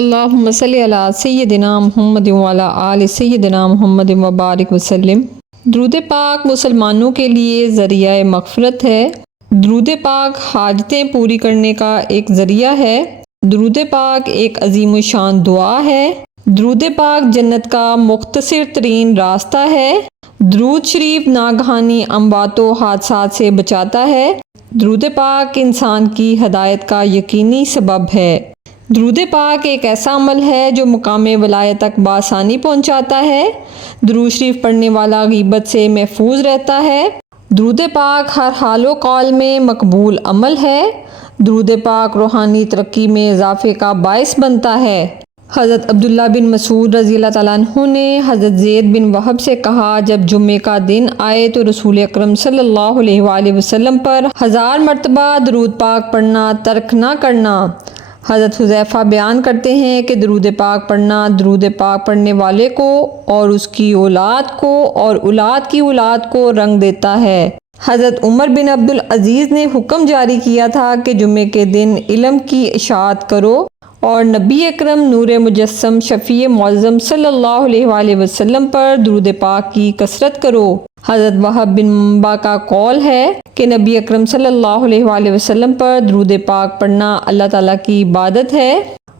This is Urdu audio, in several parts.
اللہم صلی علی سیدنا محمد وعلی آل سیدنا محمد وبارک وسلم۔ درود پاک مسلمانوں کے لیے ذریعہ مغفرت ہے۔ درود پاک حاجتیں پوری کرنے کا ایک ذریعہ ہے۔ درود پاک ایک عظیم الشان دعا ہے۔ درود پاک جنت کا مختصر ترین راستہ ہے۔ درود شریف ناگہانی اموات و حادثات سے بچاتا ہے۔ درود پاک انسان کی ہدایت کا یقینی سبب ہے۔ درود پاک ایک ایسا عمل ہے جو مقام ولایت تک بآسانی پہنچاتا ہے۔ درود شریف پڑھنے والا غیبت سے محفوظ رہتا ہے۔ درود پاک ہر حال و قول میں مقبول عمل ہے۔ درود پاک روحانی ترقی میں اضافے کا باعث بنتا ہے۔ حضرت عبداللہ بن مسعود رضی اللہ تعالیٰ عنہ نے حضرت زید بن وہب سے کہا، جب جمعے کا دن آئے تو رسول اکرم صلی اللہ علیہ وآلہ وسلم پر 1000 مرتبہ درود پاک پڑھنا ترک نہ کرنا۔ حضرت حذیفہ بیان کرتے ہیں کہ درود پاک پڑھنا درود پاک پڑھنے والے کو اور اس کی اولاد کو اور اولاد کی اولاد کو رنگ دیتا ہے۔ حضرت عمر بن عبدالعزیز نے حکم جاری کیا تھا کہ جمعے کے دن علم کی اشاعت کرو اور نبی اکرم نور مجسم شفیع معظم صلی اللہ علیہ وآلہ وسلم پر درود پاک کی کثرت کرو۔ حضرت وہب بن منبع کا قول ہے کہ نبی اکرم صلی اللہ علیہ وآلہ وسلم پر درود پاک پڑھنا اللہ تعالیٰ کی عبادت ہے۔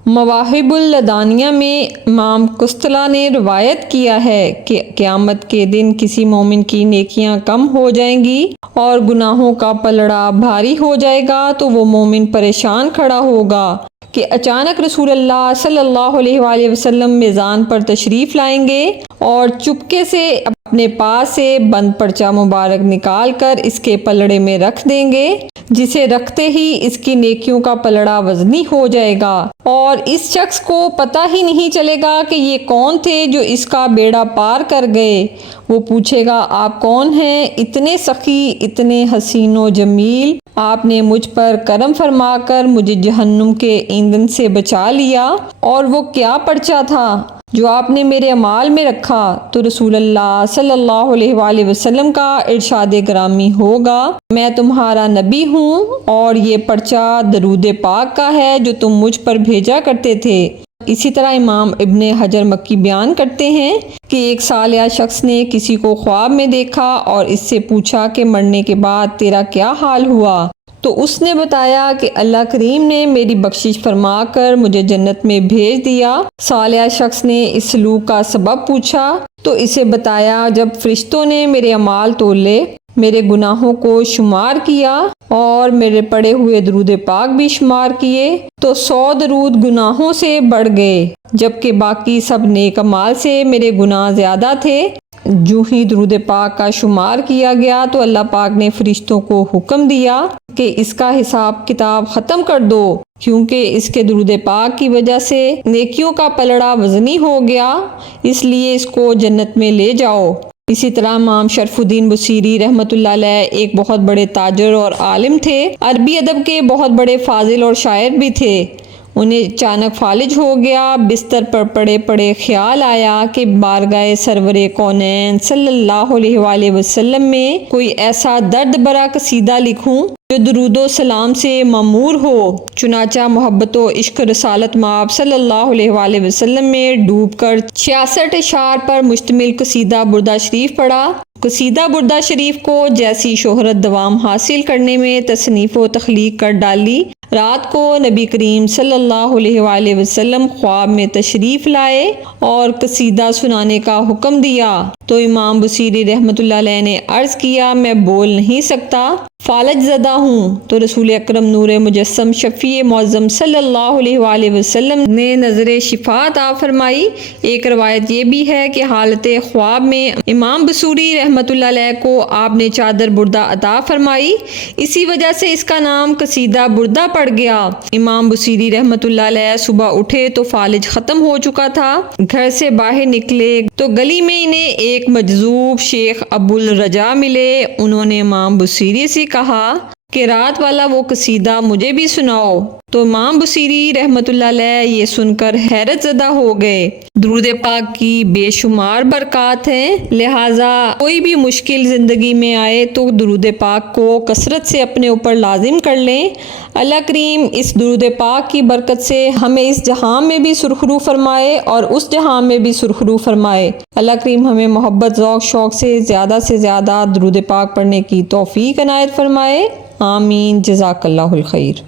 مواہب اللدنیہ میں امام قسطلہ نے روایت کیا ہے کہ قیامت کے دن کسی مومن کی نیکیاں کم ہو جائیں گی اور گناہوں کا پلڑا بھاری ہو جائے گا تو وہ مومن پریشان کھڑا ہوگا کہ اچانک رسول اللہ صلی اللہ علیہ وآلہ وسلم میزان پر تشریف لائیں گے اور چپکے سے اپنے پاس سے بند پرچہ مبارک نکال کر اس کے پلڑے میں رکھ دیں گے، جسے رکھتے ہی اس کی نیکیوں کا پلڑا وزنی ہو جائے گا اور اس شخص کو پتہ ہی نہیں چلے گا کہ یہ کون تھے جو اس کا بیڑا پار کر گئے۔ وہ پوچھے گا، آپ کون ہیں؟ اتنے سخی، اتنے حسین و جمیل، آپ نے مجھ پر کرم فرما کر مجھے جہنم کے ایندھن سے بچا لیا، اور وہ کیا پرچہ تھا جو آپ نے میرے اعمال میں رکھا؟ تو رسول اللہ صلی اللہ علیہ وآلہ وسلم کا ارشاد گرامی ہوگا، میں تمہارا نبی ہوں اور یہ پرچہ درود پاک کا ہے جو تم مجھ پر بھیجا کرتے تھے۔ اسی طرح امام ابن حجر مکی بیان کرتے ہیں کہ ایک صالح شخص نے کسی کو خواب میں دیکھا اور اس سے پوچھا کہ مرنے کے بعد تیرا کیا حال ہوا؟ تو اس نے بتایا کہ اللہ کریم نے میری بخشش فرما کر مجھے جنت میں بھیج دیا۔ صالح شخص نے اس سلوک کا سبب پوچھا تو اسے بتایا، جب فرشتوں نے میرے اعمال تولے، میرے گناہوں کو شمار کیا اور میرے پڑھے ہوئے درود پاک بھی شمار کیے تو 100 درود گناہوں سے بڑھ گئے، جبکہ باقی سب نیک اعمال سے میرے گناہ زیادہ تھے۔ جو ہی درود پاک کا شمار کیا گیا تو اللہ پاک نے فرشتوں کو حکم دیا کہ اس کا حساب کتاب ختم کر دو، کیونکہ اس کے درود پاک کی وجہ سے نیکیوں کا پلڑا وزنی ہو گیا، اس لیے اس کو جنت میں لے جاؤ۔ اسی طرح امام شرف الدین بصیری رحمۃ اللہ علیہ ایک بہت بڑے تاجر اور عالم تھے، عربی ادب کے بہت بڑے فاضل اور شاعر بھی تھے۔ انہیں اچانک فالج ہو گیا، بستر پر پڑے پڑے خیال آیا کہ بارگاہ سرور کونین صلی اللہ علیہ وآلہ وسلم میں کوئی ایسا درد بھرا قصیدہ لکھوں جو درود و سلام سے معمور ہو۔ چنانچہ محبت و عشق رسالت مآب صلی اللہ علیہ وآلہ وسلم میں ڈوب کر 66 اشعار پر مشتمل قصیدہ بردہ شریف پڑھا۔ قصیدہ بردہ شریف کو جیسی شہرت دوام حاصل کرنے میں تصنیف و تخلیق کر ڈالی۔ رات کو نبی کریم صلی اللہ علیہ وآلہ وسلم خواب میں تشریف لائے اور قصیدہ سنانے کا حکم دیا تو امام بصیری رحمۃ اللہ علیہ نے عرض کیا، میں بول نہیں سکتا، فالج زدہ ہوں۔ تو رسول اکرم نور مجسم شفیع معظم صلی اللہ علیہ وآلہ وسلم نے نظر شفا عطا فرمائی۔ ایک روایت یہ بھی ہے کہ حالت خواب میں امام بصیری رحمۃ اللہ علیہ کو آپ نے چادر بردہ عطا فرمائی، اسی وجہ سے اس کا نام قصیدہ بردہ پڑ گیا۔ امام بصیری رحمۃ اللہ علیہ صبح اٹھے تو فالج ختم ہو چکا تھا۔ گھر سے باہر نکلے تو گلی میں انہیں ایک مجذوب شیخ ابو الرجا ملے۔ انہوں نے امام بصیری سے کہا کہ رات والا وہ قصیدہ مجھے بھی سناؤ۔ تو امام بصیری رحمۃ اللہ علیہ یہ سن کر حیرت زدہ ہو گئے۔ درود پاک کی بے شمار برکات ہیں، لہٰذا کوئی بھی مشکل زندگی میں آئے تو درود پاک کو کثرت سے اپنے اوپر لازم کر لیں۔ اللہ کریم اس درود پاک کی برکت سے ہمیں اس جہاں میں بھی سرخرو فرمائے اور اس جہاں میں بھی سرخرو فرمائے۔ اللہ کریم ہمیں محبت ذوق شوق سے زیادہ درود پاک پڑھنے کی توفیق عنایت فرمائے۔ آمین۔ جزاک اللہ الخیر۔